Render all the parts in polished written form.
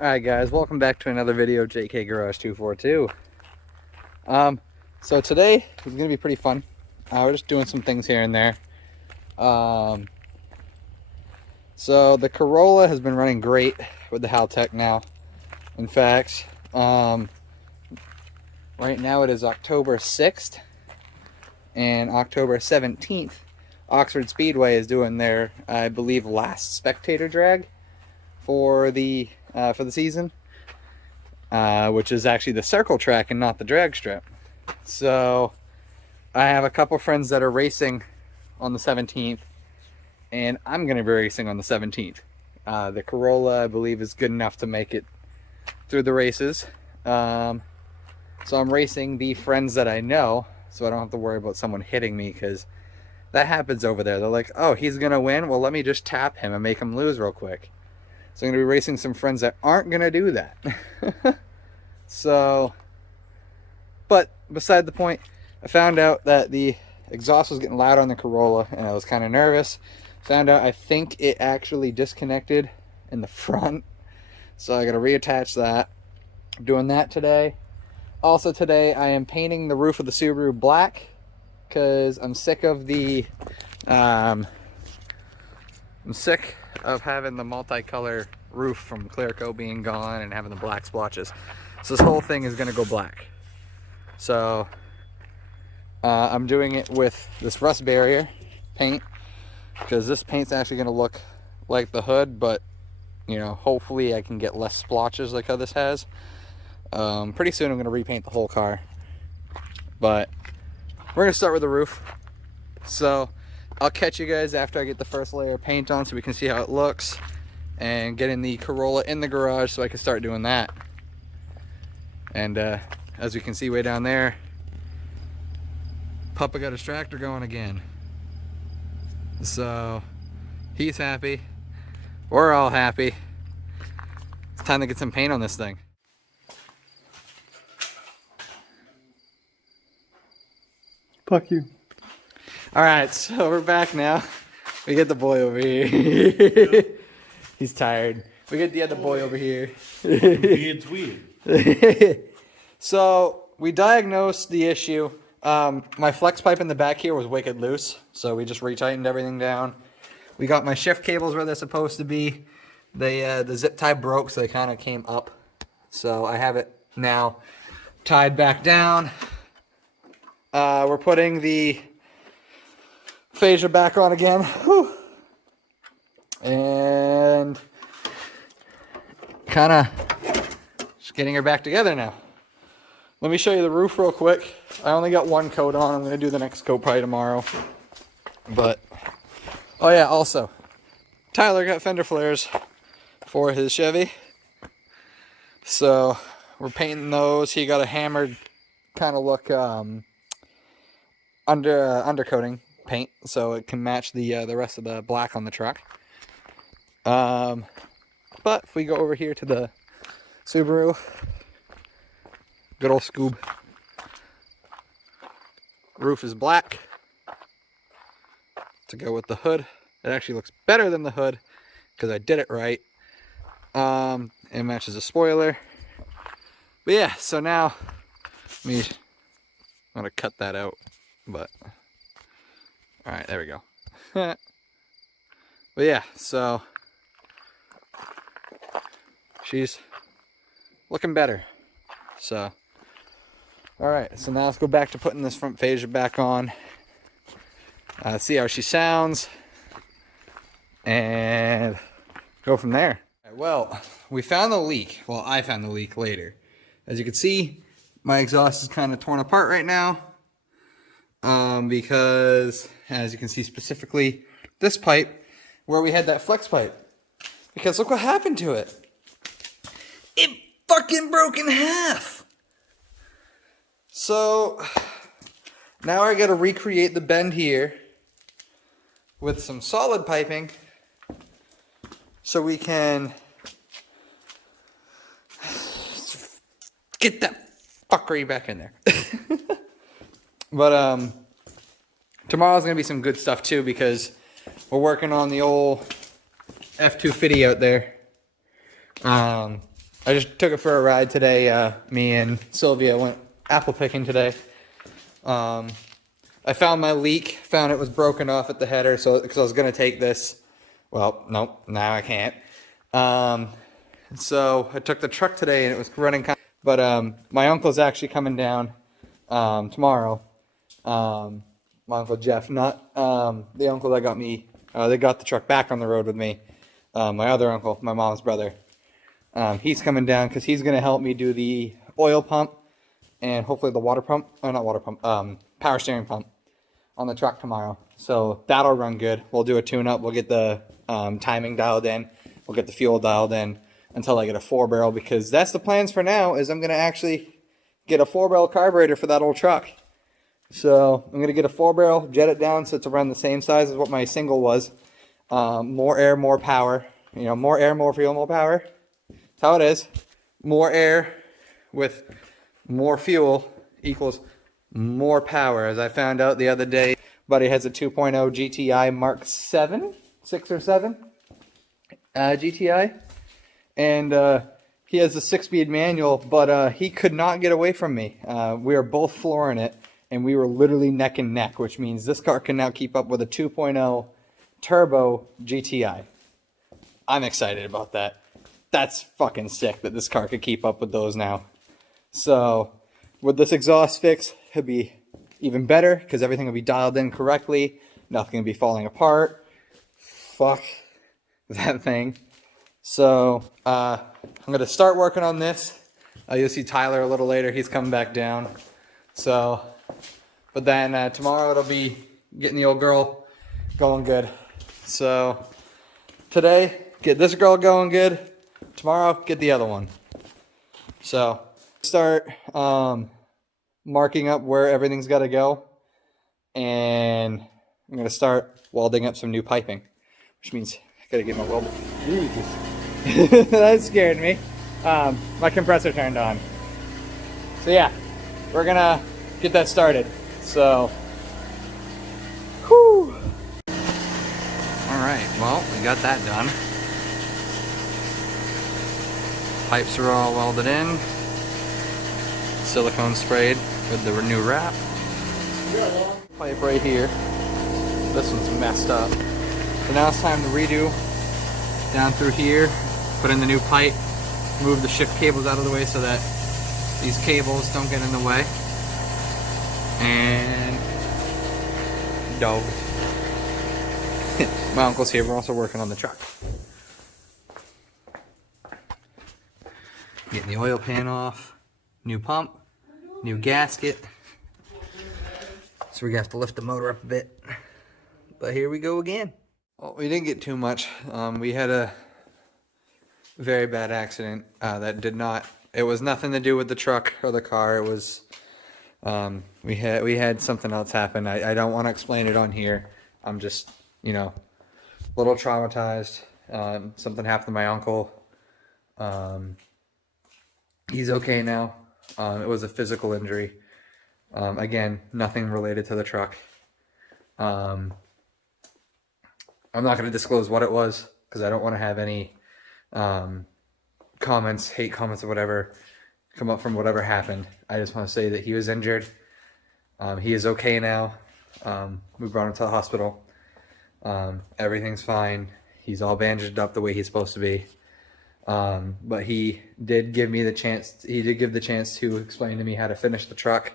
Alright guys, welcome back to another video of JK Garage 242. So today is going to be pretty fun. We're just doing some things here and there. So the Corolla has been running great with the Haltech now. In fact, right now it is October 6th and October 17th. Oxford Speedway is doing their, I believe, last spectator drag for the season, which is actually the circle track and not the drag strip. So I have a couple friends that are racing on the 17th, and I'm going to be racing on the 17th. The Corolla, I believe, is good enough to make it through the races. So I'm racing the friends that I know, so I don't have to worry about someone hitting me, because that happens over there. They're like, oh, he's going to win? Well, let me just tap him and make him lose real quick. So I'm going to be racing some friends that aren't going to do that. So, but beside the point, I found out that the exhaust was getting loud on the Corolla, and I was kind of nervous. Found out I think it actually disconnected in the front. So I got to reattach that. I'm doing that today. Also today, I am painting the roof of the Subaru black, because I'm sick of the I'm sick of having the multicolor roof from Clearco being gone and having the black splotches. So this whole thing is going to go black. So I'm doing it with this rust barrier paint, because this paint's actually going to look like the hood, but you know, hopefully I can get less splotches like how this has. Pretty soon I'm going to repaint the whole car, but we're going to start with the roof. So I'll catch you guys after I get the first layer of paint on so we can see how it looks, and getting the Corolla in the garage so I can start doing that. And as we can see way down there, Papa got his tractor going again. So he's happy. We're all happy. It's time to get some paint on this thing. Fuck you. Alright, so we're back now. We get the boy over here. He's tired. We get the other boy over here. It's weird. So we diagnosed the issue. My flex pipe in the back here was wicked loose, so we just retightened everything down. We got my shift cables where they're supposed to be. The zip tie broke, so they kind of came up. So I have it now tied back down. We're putting the fascia back on again. Whew. And kind of just getting her back together now. Let me show you the roof real quick. I only got one coat on. I'm going to do the next coat probably tomorrow. But, oh yeah, also, Tyler got fender flares for his Chevy. So, we're painting those. He got a hammered kind of look undercoating paint, so it can match the rest of the black on the truck. But if we go over here to the Subaru, good old Scoob, roof is black to go with the hood. It actually looks better than the hood because I did it right. It matches the spoiler. But yeah, so now I'm gonna cut that out, but all right, there we go. But yeah, so she's looking better. So all right, so now let's go back to putting this front fascia back on. See how she sounds, and go from there. Well, we found the leak. Well, I found the leak later. As you can see, my exhaust is kind of torn apart right now. Because, as you can see specifically, this pipe, where we had that flex pipe. Because look what happened to it. It fucking broke in half. So, now I gotta recreate the bend here with some solid piping so we can get that fuckery back in there. But tomorrow's gonna be some good stuff too, because we're working on the old F-250 out there. I just took it for a ride today. Me and Sylvia went apple picking today. I found my leak, found it was broken off at the header, so because I was gonna take this. Well, nope, now I can't. So I took the truck today and it was running kind of, but my uncle's actually coming down tomorrow. My Uncle Jeff, not the uncle that got me, they got the truck back on the road with me. My other uncle, my mom's brother. He's coming down because he's going to help me do the oil pump and hopefully the water pump, or not water pump, power steering pump on the truck tomorrow. So that'll run good. We'll do a tune-up. We'll get the timing dialed in. We'll get the fuel dialed in until I get a 4-barrel, because that's the plans for now, is I'm going to actually get a 4-barrel carburetor for that old truck. So I'm going to get a 4-barrel, jet it down so it's around the same size as what my single was. More air, more power. You know, more air, more fuel, more power. That's how it is. More air with more fuel equals more power. As I found out the other day, buddy has a 2.0 GTI Mark 7, 6 or 7 GTI. And he has a 6-speed manual, but he could not get away from me. We were both flooring it, and we were literally neck and neck, which means this car can now keep up with a 2.0 turbo GTI. I'm excited about that. That's fucking sick that this car could keep up with those now. So with this exhaust fix, it'll be even better because everything will be dialed in correctly. Nothing will be falling apart. Fuck that thing. So I'm going to start working on this. You'll see Tyler a little later. He's coming back down. So, but then tomorrow it'll be getting the old girl going good. So today, get this girl going good. Tomorrow, get the other one. So start marking up where everything's got to go. And I'm going to start welding up some new piping, which means I got to get my weld. That scared me. My compressor turned on. So yeah, we're going to get that started. So, whew. All right, well, we got that done. Pipes are all welded in. Silicone sprayed with the new wrap. Pipe right here. This one's messed up. So now it's time to redo down through here, put in the new pipe, move the shift cables out of the way so that these cables don't get in the way. And dog. My uncle's here. We're also working on the truck. Getting the oil pan off, new pump, new gasket. So we have to lift the motor up a bit. But here we go again. Well, we didn't get too much. We had a very bad accident that did not. It was nothing to do with the truck or the car. It was we had something else happen. I don't want to explain it on here. I'm just, you know, a little traumatized. Something happened to my uncle. He's okay now. It was a physical injury. Again, nothing related to the truck. I'm not going to disclose what it was because I don't want to have any comments, hate comments or whatever come up from whatever happened. I just want to say that he was injured. He is okay now. We brought him to the hospital. Everything's fine. He's all bandaged up the way he's supposed to be. But he did give me the chance. He did give the chance to explain to me how to finish the truck.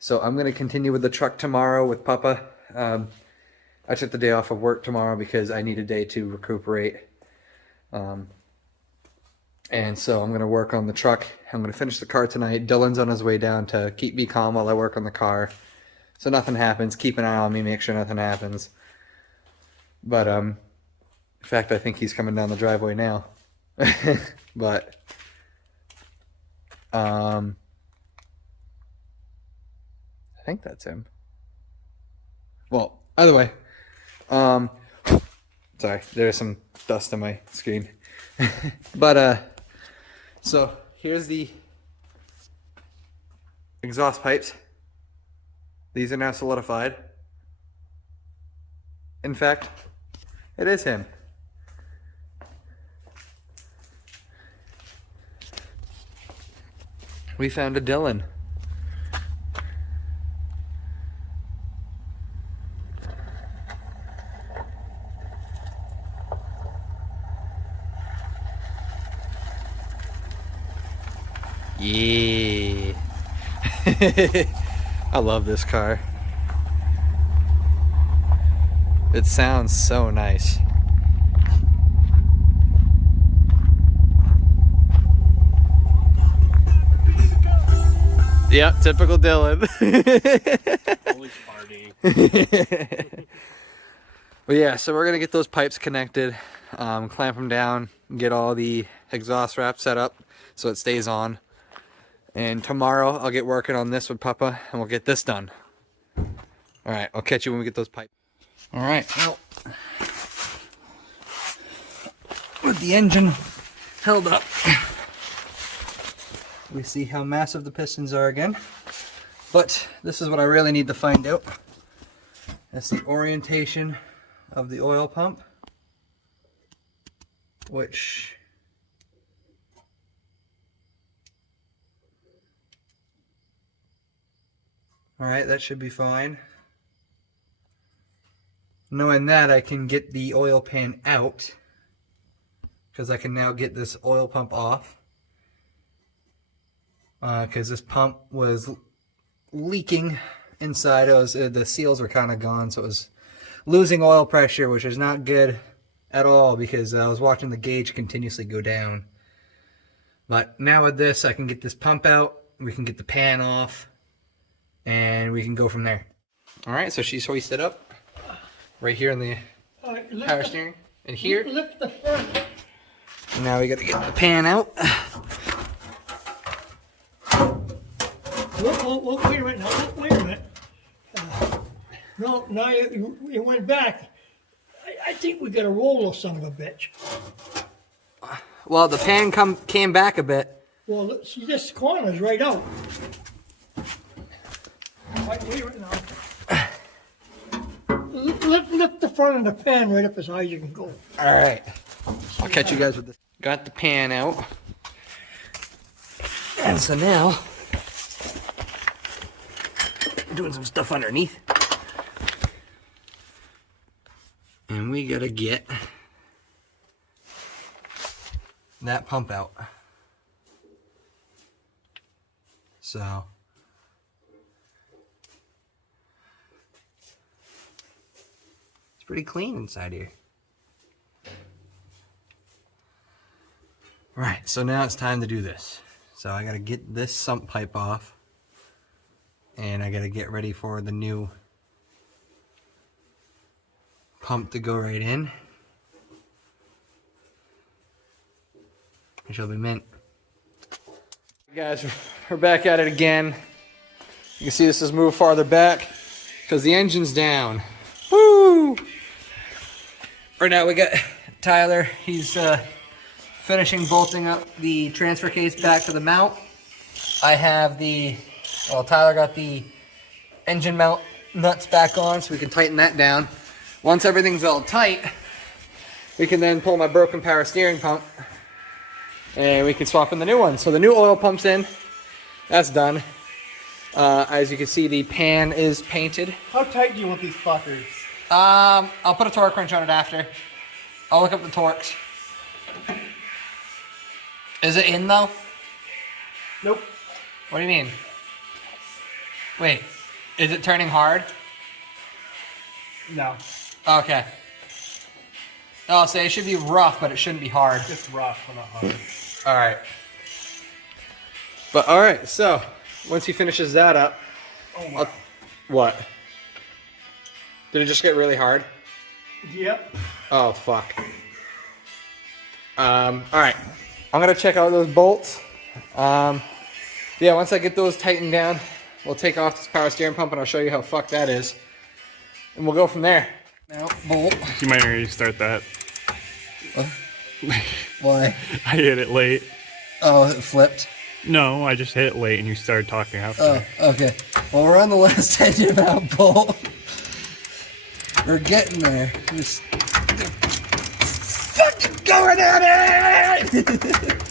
So I'm going to continue with the truck tomorrow with Papa. I took the day off of work tomorrow because I need a day to recuperate. And so I'm going to work on the truck. I'm going to finish the car tonight. Dylan's on his way down to keep me calm while I work on the car. So nothing happens. Keep an eye on me. Make sure nothing happens. But, in fact, I think he's coming down the driveway now. But, I think that's him. Well, either way, sorry, there's some dust on my screen. But, so here's the exhaust pipes. These are now solidified. In fact, it is him. We found a Dylan. Yeah. I love this car. It sounds so nice. Yep, typical Dylan. Always partying. But yeah, so we're gonna get those pipes connected, clamp them down, get all the exhaust wrap set up so it stays on. And tomorrow I'll get working on this with Papa and we'll get this done. All right, I'll catch you when we get those pipes. All right, well, with the engine held up, we see how massive the pistons are again. But this is what I really need to find out. That's the orientation of the oil pump, which all right, that should be fine. Knowing that, I can get the oil pan out because I can now get this oil pump off because this pump was leaking inside. The seals were kind of gone, so it was losing oil pressure, which is not good at all because I was watching the gauge continuously go down. But now with this, I can get this pump out, we can get the pan off, and we can go from there. All right, so she's hoisted up right here in the power steering, and here. Lift the front. Now we got to get the pan out. Wait a minute. Now, wait a minute. No, now you went back. I think we got a roller, son of a bitch. Well, the pan came back a bit. Well, see, this corner's right out. Wait a minute now. Lift the front of the pan right up as high as you can go. All right. I'll catch you guys with this. Got the pan out. And so now, I'm doing some stuff underneath. And we gotta get that pump out. So, it's pretty clean inside here. Right, so now it's time to do this. So I gotta get this sump pipe off, and I gotta get ready for the new pump to go right in. It shall be mint. Guys, we're back at it again. You can see this has moved farther back because the engine's down. Woo! Right now we got Tyler. He's finishing bolting up the transfer case back to the mount. I have Tyler got the engine mount nuts back on so we can tighten that down. Once everything's all tight, we can then pull my broken power steering pump and we can swap in the new one. So the new oil pump's in, that's done. As you can see, the pan is painted. How tight do you want these fuckers? I'll put a torque wrench on it after. I'll look up the torques. Is it in though? Nope. What do you mean? Wait, is it turning hard? No. Okay. I'll say it should be rough, but it shouldn't be hard. It's rough, but not hard. Alright. But alright, so once he finishes that up, what? Did it just get really hard? Yep. Oh, fuck. Alright. I'm gonna check out those bolts. Yeah, once I get those tightened down, we'll take off this power steering pump and I'll show you how fucked that is. And we'll go from there. Now, bolt. You might restart that. Why? I hit it late. Oh, it flipped? No, I just hit it late and you started talking after. Oh, okay. Well, we're on the last engine mount bolt. We're getting there. Just fucking going at it!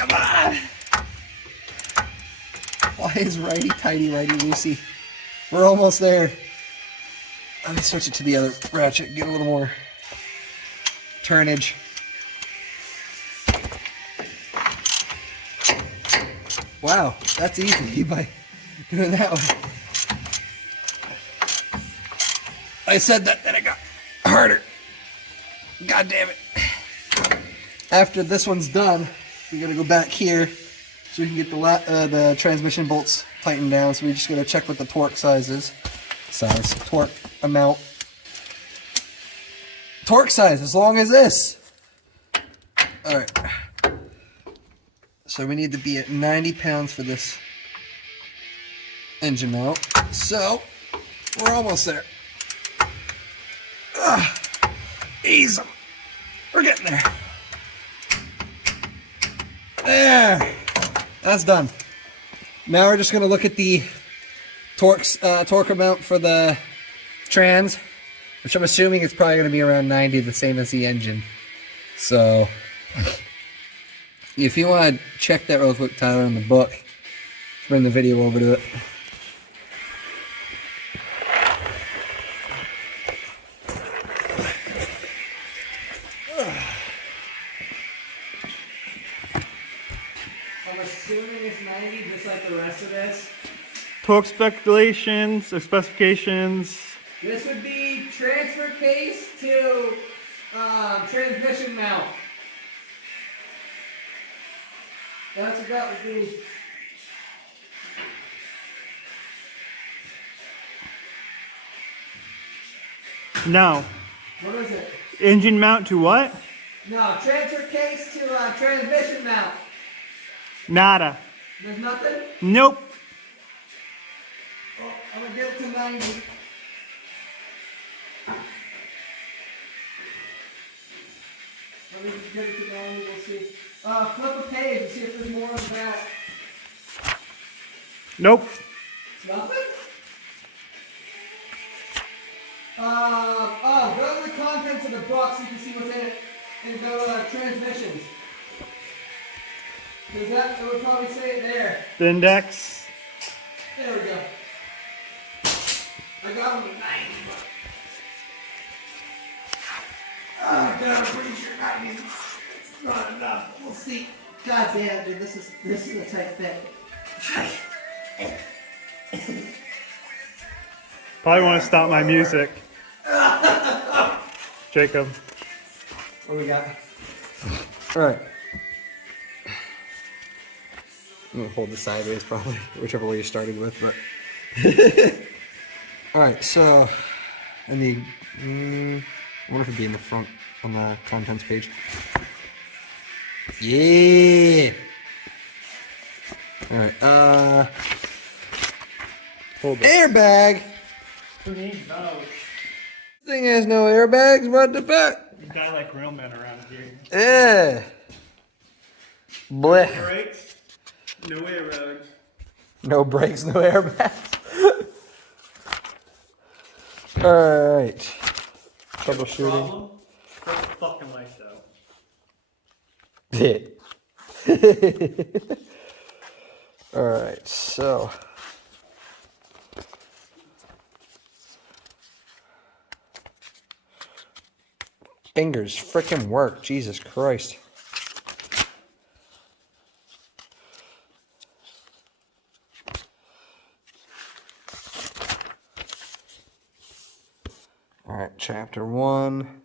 Come on! Why is righty tighty, righty loosey? We're almost there. Let me switch it to the other ratchet, get a little more turnage. Wow, that's easy by doing that one. I said that, then it got harder. God damn it. After this one's done, we're gonna go back here so we can get the transmission bolts tightened down. So we just gotta check what the torque size is. Torque amount. Torque size, as long as this. All right. So we need to be at 90 pounds for this engine mount. So we're almost there. Ease them. We're getting there. There. That's done. Now we're just going to look at the torque amount for the trans, which I'm assuming is probably going to be around 90, the same as the engine. So if you want to check that real quick, Tyler, in the book, bring the video over to it. I'm assuming it's 90, just like the rest of this. Torque speculations or specifications. This would be transfer case to transmission mount. That's what that would be. No. What is it? Engine mount to what? No, transfer case to transmission mount. Nada. There's nothing? Nope. Oh, I'm gonna get it to 90. Let me just get it to 90, we'll see. Flip a page and see if there's more on the back. Nope. Nothing? Go to the contents of the box so you can see what's in it. And go to transmissions. Because that would probably say it there. The index. There we go. I got him at 90. Oh god, I'm pretty sure 90 is not enough. We'll see. God damn, dude, this is a tight fit. Probably want to stop my music. Jacob. What we got? Alright. I'm gonna hold this sideways probably, whichever way you started with, but. Alright, so I wonder if it'd be in the front on the contents page. Yeah. Alright, Hold it. airbag! Who needs those? This thing has no airbags, what the fuck? You got like real men around here. Yeah. Blech. Brakes? No airbags. No brakes, no airbags. Alright. Troubleshooting. Problem? That's the fucking lights out. Yeah. Alright, so. Fingers frickin' work, Jesus Christ. Alright, chapter 1.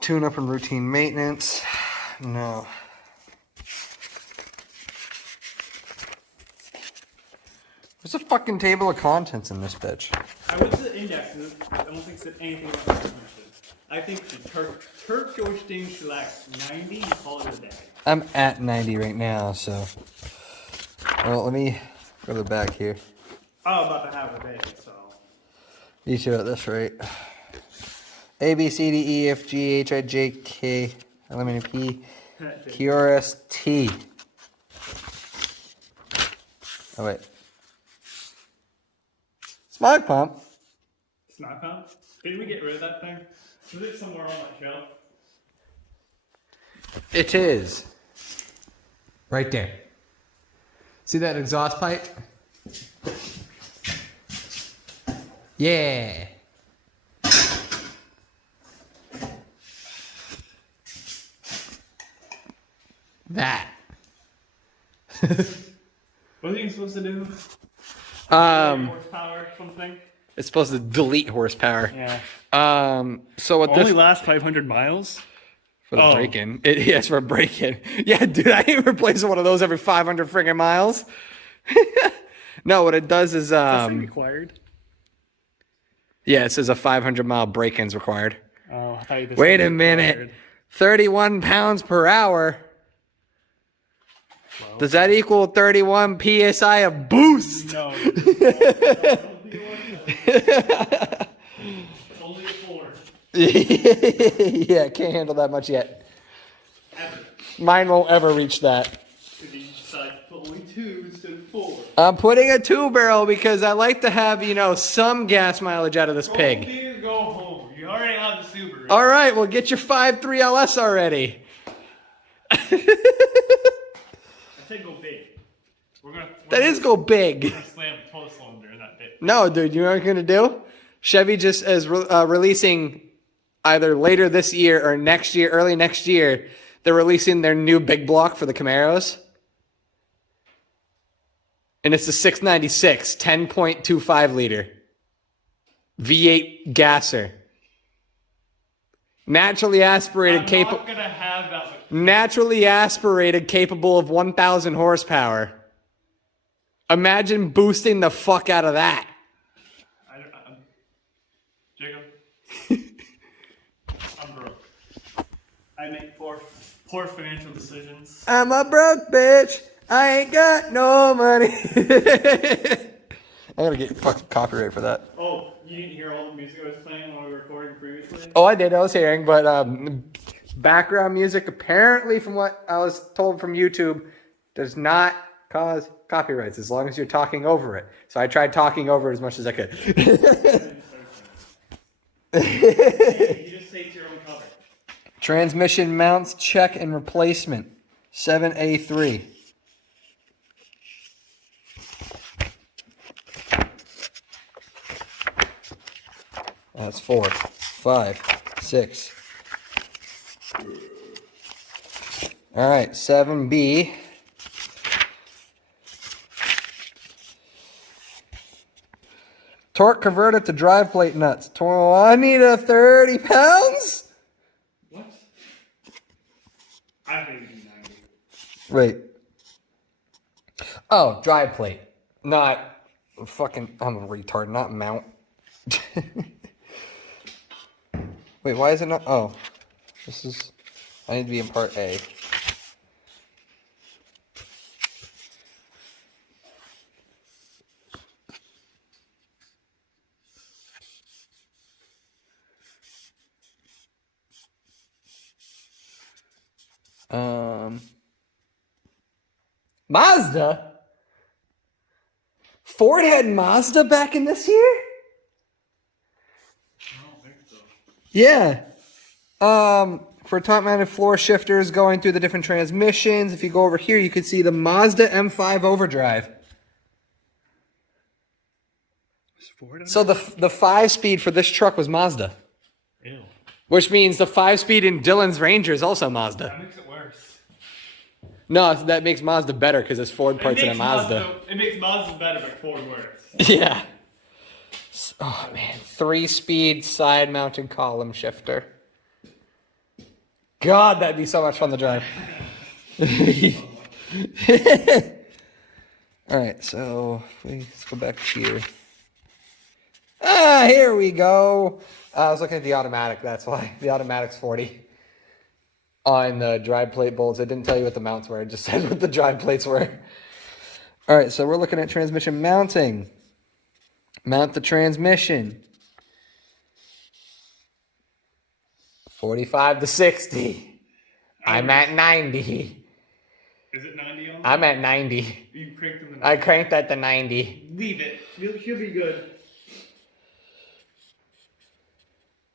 Tune up and routine maintenance. No. There's a fucking table of contents in this bitch. I went to the index and I don't think it said anything about transmission. I think the turquoise thing selects 90 and call it a day. I'm at 90 right now, so. Well, let me go to the back here. I'm about to have a day, so. You two at this rate. A, B, C, D, E, F, G, H, I, J, K, L, M, N, P, Q, R, S, T. Oh, wait. Smog pump. Snot pump? Didn't we get rid of that thing? Was it somewhere on that shelf? It is. Right there. See that exhaust pipe? Yeah. That. What are you supposed to do? Horsepower or something? It's supposed to delete horsepower. Yeah. So what Only this lasts 500 miles? for the break-in? Yes, for a break-in. Yeah, dude, I ain't replacing one of those every 500 friggin' miles. No, what it does is That's required. yeah, it says a 500-mile break-in's required. Oh, I thought you just Wait a said minute. required. 31 pounds per hour. Well, Does that equal 31 psi of boost? no. It's only a 4. Yeah, can't handle that much yet. Ever. Mine won't ever reach that. If you decide to put only 2 instead of 4. I'm putting a 2-barrel because I like to have, some gas mileage out of this Go pig. big or go home. You already have the Subaru. All right, well, get your 5.3 LS already. I said go big. That is go big. We're gonna slam a total cylinder in that bit. No, dude, you know what we're going to do? Chevy just is releasing either later this year or next year, early next year, they're releasing their new big block for the Camaros. And it's the 696, 10.25 liter. V8 gasser. Naturally aspirated, I'm not gonna have that much. naturally aspirated, capable of 1,000 horsepower. Imagine boosting the fuck out of that. Jacob, I'm broke. I make poor financial decisions. I'm a broke bitch. I ain't got no money. I'm gonna get fucking copyright for that. Oh, you didn't hear all the music I was playing while we were recording previously? Oh, I did. I was hearing, but background music, apparently, from what I was told from YouTube, does not cause copyrights as long as you're talking over it. So I tried talking over it as much as I could. You just say it's your own cover. Transmission mounts check and replacement. 7A3. That's 4, 5, 6. All right, 7B. Torque converted to drive plate nuts. I need a 30 pounds? What? I think you 90. Wait. Oh, drive plate. Not fucking, I'm a retard, not mount. Wait, why is it not? Oh, this is, I need to be in part A. Mazda? Ford had Mazda back in this year? I don't think so. Yeah. For top-mounted floor shifters going through the different transmissions, if you go over here, you can see the Mazda M5 Overdrive. Is Ford on So the 5-speed for this truck was Mazda. Ew. Which means the 5-speed in Dylan's Ranger is also Mazda. That makes it worse. No, that makes Mazda better because it's Ford parts in a Mazda. It makes Mazda better, but Ford worse. Yeah. Oh, man. 3-speed side-mounted column shifter. God, that'd be so much fun to drive. All right, so let's go back here. Here we go. I was looking at the automatic, that's why. The automatic's 40. On the drive plate bolts, it didn't tell you what the mounts were. It just said what the drive plates were. All right, so we're looking at transmission mounting. Mount the transmission. 45 to 60. I'm at 90. Is it 90 on I'm at 90. You cranked them to 90. I cranked that to 90. Leave it. She'll be good.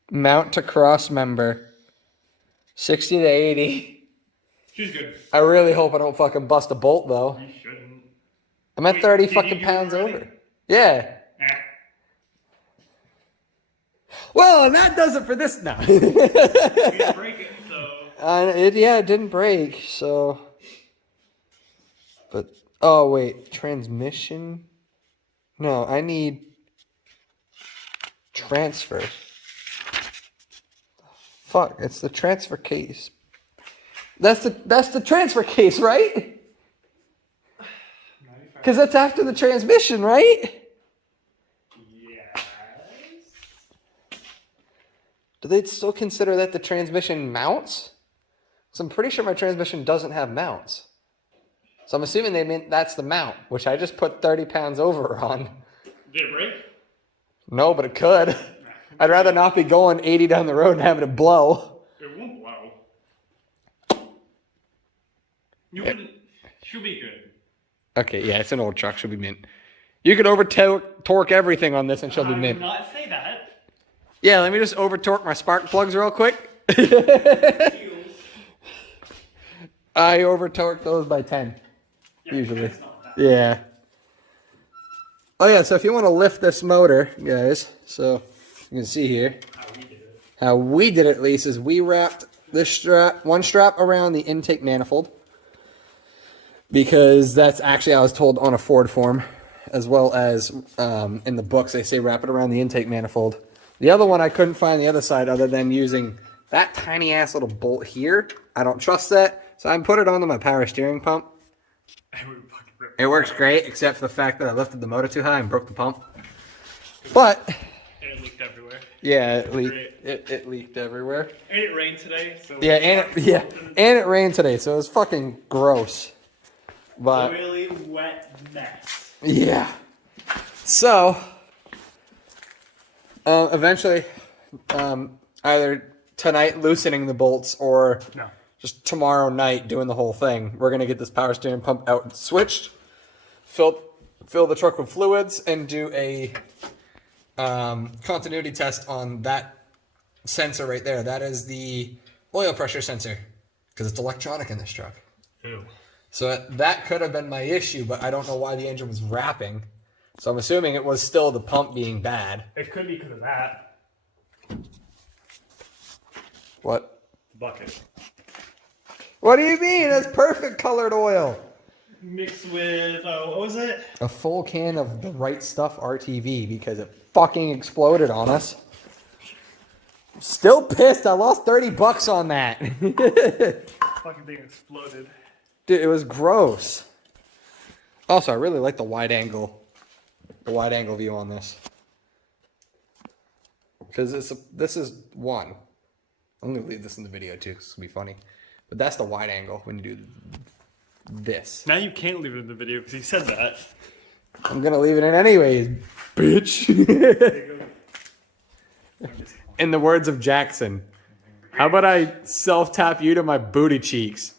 Mount to cross member. 60 to 80. She's good. I really hope I don't fucking bust a bolt though. You shouldn't. I'm at Wait, 30 did you fucking do it pounds already? over. Yeah. Eh. Well, and that does it for this now. We didn't break it, so. It didn't break, so. But, oh wait, transmission? No, I need transfer. Fuck, it's the transfer case. That's the transfer case, right? Because that's after the transmission, right? Yes. Do they still consider that the transmission mounts? So I'm pretty sure my transmission doesn't have mounts. So I'm assuming they meant that's the mount, which I just put 30 pounds over on. Did it break? No, but it could. I'd rather not be going 80 down the road and having it blow. It won't blow. You wouldn't. She'll be good. Okay, yeah, it's an old truck. She'll be mint. You could over-torque everything on this and she'll be I mint. did not say that. Yeah, let me just over-torque my spark plugs real quick. I over-torque those by 10. Yeah, Usually. it's not that. Yeah. Oh yeah, so if you want to lift this motor, guys, so you can see here How we did it. how we did it at least is we wrapped this one strap around the intake manifold, because that's actually, I was told, on a Ford form, as well as in the books they say wrap it around the intake manifold. The other one I couldn't find the other side other than using that tiny ass little bolt here. I don't trust that, so I put it onto my power steering pump. It works great, except for the fact that I lifted the motor too high and broke the pump. But And it leaked everywhere. yeah, it leaked everywhere. And it rained today, so. Yeah, and it rained today, so it was fucking gross. But Really wet mess. yeah. So eventually, either tonight loosening the bolts or No. just tomorrow night doing the whole thing. We're gonna get this power steering pump out and switched, fill the truck with fluids, and do a continuity test on that sensor right there. That is the oil pressure sensor, because it's electronic in this truck. Ew. So that could have been my issue, but I don't know why the engine was rapping. So I'm assuming it was still the pump being bad. It could be because of that. What? Bucket. What do you mean? That's perfect colored oil. Mixed with, what was it? A full can of the right stuff RTV, because it fucking exploded on us. Still pissed. I lost $30 on that. Fucking thing exploded. Dude, it was gross. Also, I really like the wide angle view on this, because this is one. I'm gonna leave this in the video too, 'cause it's gonna be funny. But that's the wide angle when you do this. Now you can't leave it in the video because he said that. I'm gonna leave it in anyways, bitch. In the words of Jackson, how about I self-tap you to my booty cheeks?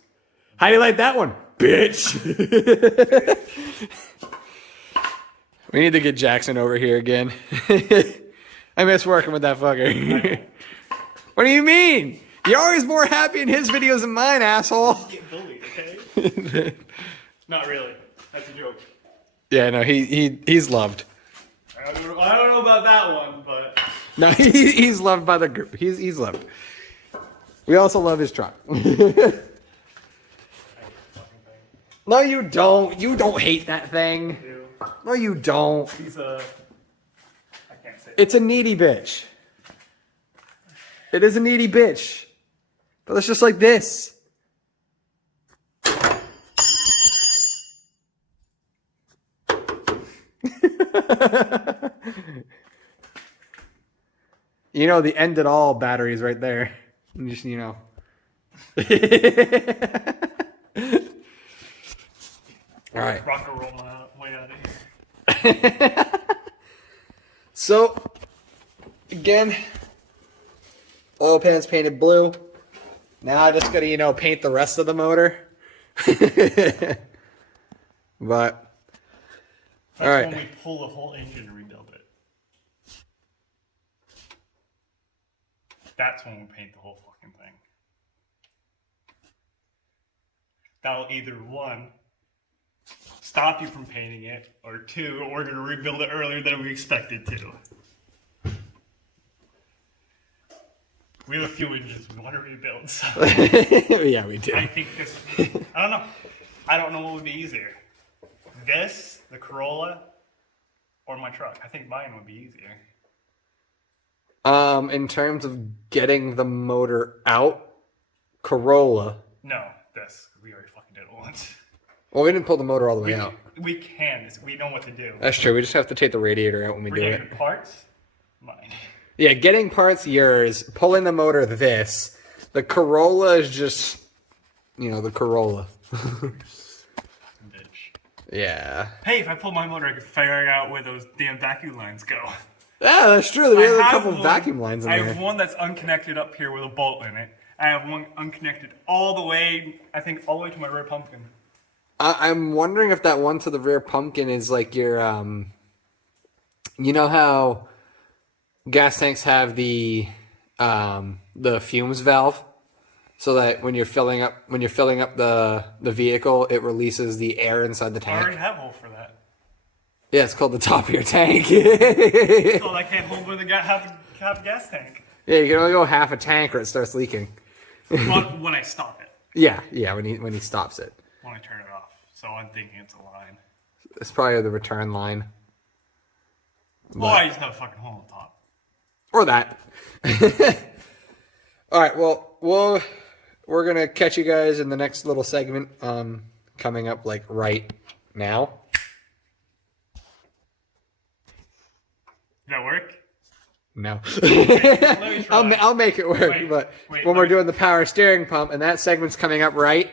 How do you like that one, bitch? We need to get Jackson over here again. I miss working with that fucker. What do you mean? You're always more happy in his videos than mine, asshole. Get bullied, okay? Not really. That's a joke. Yeah, no, he's loved. I don't know about that one, but. No, he's loved by the group. He's loved. We also love his truck. No, you don't. You don't hate that thing. No, you don't. He's a. I can't say. It's a needy bitch. It is a needy bitch. But it's just like this. You know, the end it all battery is right there. And just, you know. All right. Rock and roll my way out of here. So, again, oil pan's painted blue. Now I just gotta, you know, paint the rest of the motor. But, all right. When we pull the whole engine and rebuild it. That's when we paint the whole fucking thing. that'll either one, stop you from painting it, or two, we're going to rebuild it earlier than we expected to. We have a few engines we want to rebuild. So Yeah, we do. I think this, I don't know. I don't know what would be easier. This, the Corolla, or my truck. I think mine would be easier. In terms of getting the motor out, Corolla. No, this. We already fucking did it once. Well, we didn't pull the motor all the way out. We can. We know what to do. That's true. We just have to take the radiator out when we For do getting it. the parts, mine. Yeah, getting parts yours, pulling the motor this. The Corolla is just, the Corolla. Bitch. Yeah. Hey, if I pull my motor, I can figure out where those damn vacuum lines go. Yeah, that's true. We have a couple one- vacuum lines in I there. have one that's unconnected up here with a bolt in it. I have one unconnected all the way, I think, all the way to my rear pumpkin. I'm wondering if that one to the rear pumpkin is like your, you know how gas tanks have the fumes valve, so that when you're filling up the vehicle, it releases the air inside the I tank. already have a hole for that. Yeah, it's called the top of your tank. So I can't hold with a half a gas tank. Yeah, you can only go half a tank or it starts leaking. When I stop it. Yeah, when he stops it. When I turn it off. So I'm thinking it's a line. It's probably the return line. Well, I just have a fucking hole on top. Or that. All right, well, we're going to catch you guys in the next little segment coming up like right now. Did that work? No. Let me try. I'll make it work, Wait, but wait, when let we're me- doing the power steering pump, and that segment's coming up right